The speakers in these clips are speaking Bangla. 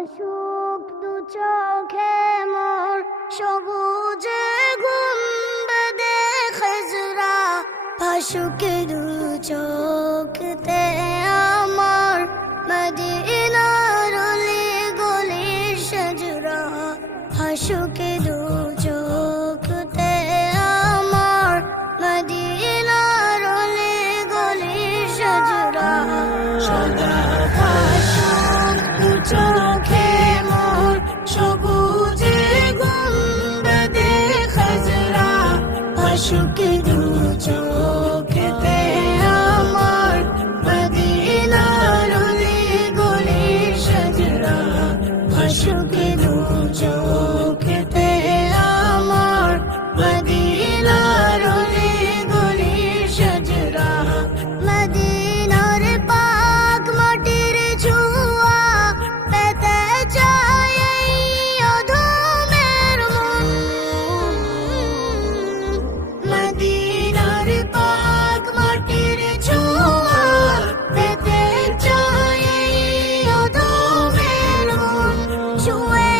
ভাসুক দু চোখে মোর সবুজে গুম্বদে খজরা, ভাসুক দু চোখতে আমার মদিনার অলি গলির সজরা, ভাসুক দু চোখতে আমার মদিনার অলি গলির সজরা। সদা ভাসুক দু চোখে মোর সবুজে গুম্বদে খজরা, ভাসুক দু চোখতে আমার মদিনার অলি গলির সজরা, ভাসুক দু চোখতে আমার মদিনার অলি গলির সজরা। মদিনার পাক মাটির ছোঁয়া পেতে চাই এই অধমের মন, মদিনার পাক মাটির ছোঁয়া পেতে চাই অধমের মন। শুয়ে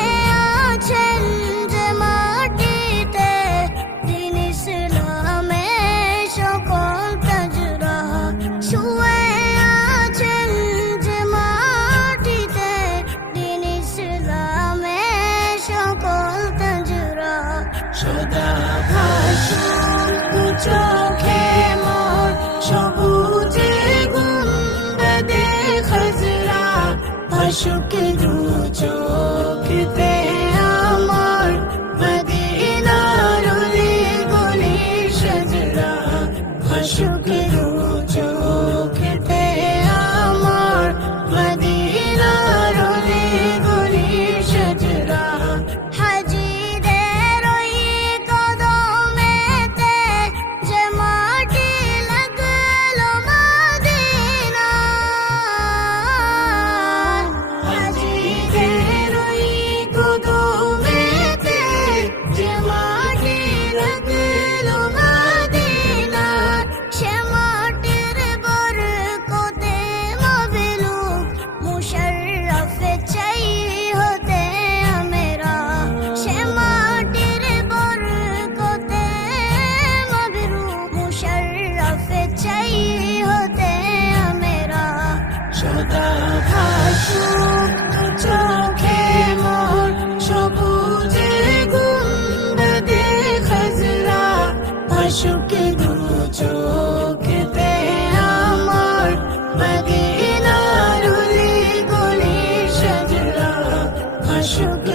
আছেন যে মাটিতে দিন ইসলামের সকল তাজরা, শুয়ে আছেন যে মাটিতে দিন ইসলামের সকল তাজরা। সদা ভাসুক দু চোখে মোর সবুজে গুম্বদে খজরা, ভাসুক দু চোখতে আমার মদিনার অলি গলির সজরা, ভাসুক দু চোখতে আমার মদিনার অলি গলির সজরা। হাজিদের ওই কদমেতে যে মাটি লাগলো মদিনার, হাজিদের ওই কদমেতে যে মাটি লাগলো মদিনার, সে মাটির বরকতে মাবলুক মুশাররফে চাই হতে আমরা, সে মাটির বরকতে মাবলুক মুশাররফে চাই হতে আমরা। সদা ভাসুক দু চোখে মোর সবুজে গুম্বদে খজরা, ভাসুক দু চোখতে আমার মদিনার অলি গলির সজরা, ভাসুক